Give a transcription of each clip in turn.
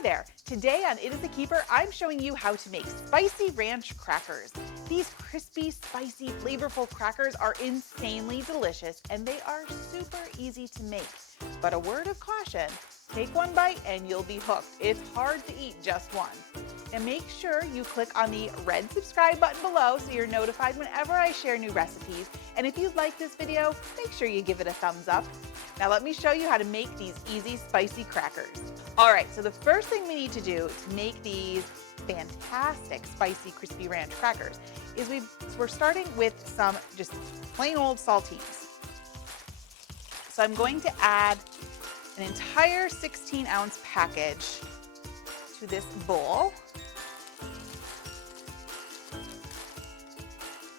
Hi there! Today on It Is a Keeper, I'm showing you how to make spicy ranch crackers. These crispy, spicy, flavorful crackers are insanely delicious and they are super easy to make. But a word of caution, take one bite and you'll be hooked. It's hard to eat just one. And make sure you click on the red subscribe button below so you're notified whenever I share new recipes. And if you like this video, make sure you give it a thumbs up. Now let me show you how to make these easy spicy crackers. All right, so the first thing we need to do to make these fantastic spicy crispy ranch crackers is we're starting with some just plain old saltines. So I'm going to add an entire 16-ounce package to this bowl.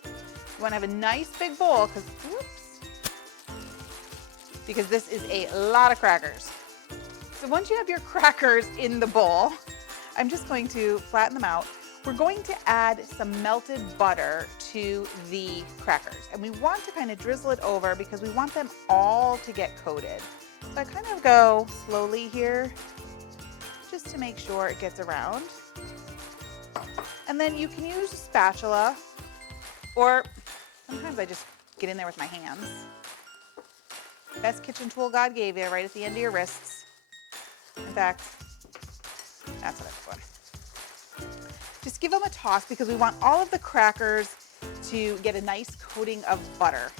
You want to have a nice big bowl because this is a lot of crackers. So once you have your crackers in the bowl, I'm just going to flatten them out. We're going to add some melted butter to the crackers. And we want to kind of drizzle it over because we want them all to get coated. So I kind of go slowly here just to make sure it gets around. And then you can use a spatula, or sometimes I just get in there with my hands. Best kitchen tool God gave you, right at the end of your wrists. In fact, that's what I'm for. Just give them a toss because we want all of the crackers to get a nice coating of butter.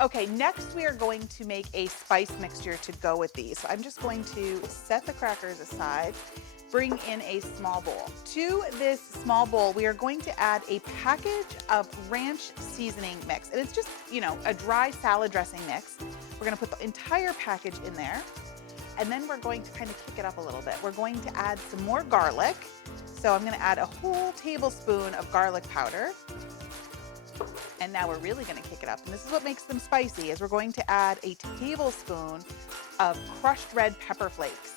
Okay, next we are going to make a spice mixture to go with these. So I'm just going to set the crackers aside, bring in a small bowl. To this small bowl, we are going to add a package of ranch seasoning mix. And it's just, a dry salad dressing mix. We're gonna put the entire package in there. And then we're going to kind of kick it up a little bit. We're going to add some more garlic. So I'm going to add a whole tablespoon of garlic powder. And now we're really going to kick it up. And this is what makes them spicy, is we're going to add a tablespoon of crushed red pepper flakes.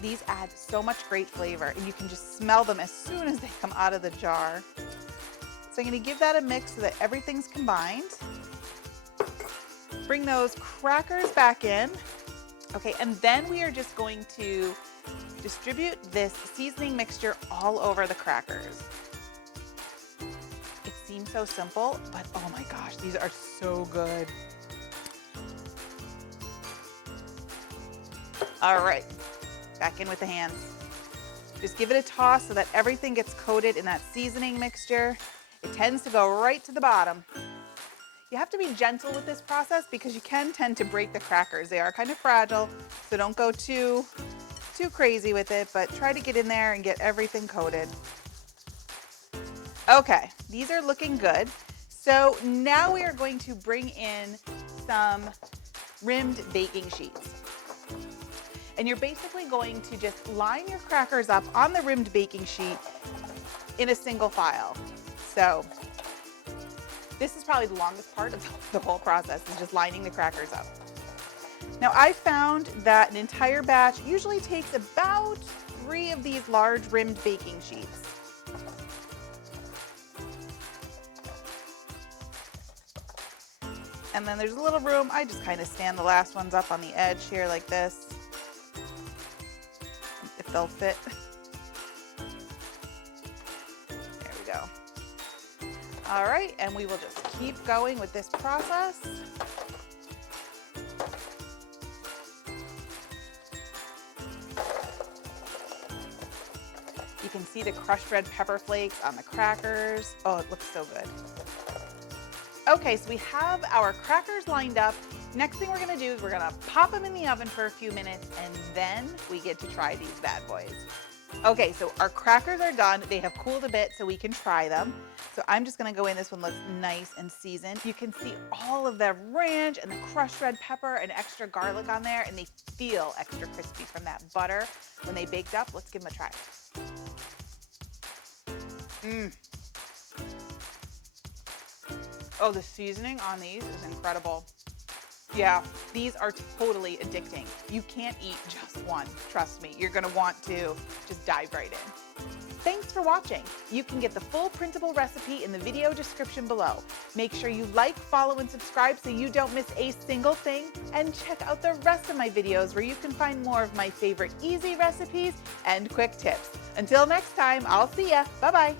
These add so much great flavor, and you can just smell them as soon as they come out of the jar. So I'm going to give that a mix so that everything's combined. Bring those crackers back in. Okay, and then we are just going to distribute this seasoning mixture all over the crackers. It seems so simple, but oh my gosh, these are so good. All right, back in with the hands. Just give it a toss so that everything gets coated in that seasoning mixture. It tends to go right to the bottom. You have to be gentle with this process because you can tend to break the crackers. They are kind of fragile, so don't go too crazy with it, but try to get in there and get everything coated. Okay, these are looking good. So now we are going to bring in some rimmed baking sheets. And you're basically going to just line your crackers up on the rimmed baking sheet in a single file. So this is probably the longest part of the whole process, is just lining the crackers up. Now I found that an entire batch usually takes about 3 of these large rimmed baking sheets. And then there's a little room. I just kind of stand the last ones up on the edge here like this, if they'll fit. There we go. All right, and we will just keep going with this process. You can see the crushed red pepper flakes on the crackers. Oh, it looks so good. Okay, so we have our crackers lined up. Next thing we're gonna do is we're gonna pop them in the oven for a few minutes, and then we get to try these bad boys. Okay, so our crackers are done. They have cooled a bit so we can try them. So I'm just gonna go in. This one looks nice and seasoned. You can see all of the ranch and the crushed red pepper and extra garlic on there, and they feel extra crispy from that butter when they baked up. Let's give them a try. Oh, the seasoning on these is incredible. Yeah, these are totally addicting. You can't eat just one. Trust me, you're gonna want to just dive right in. Thanks for watching. You can get the full printable recipe in the video description below. Make sure you like, follow, and subscribe so you don't miss a single thing. And check out the rest of my videos where you can find more of my favorite easy recipes and quick tips. Until next time, I'll see ya. Bye-bye.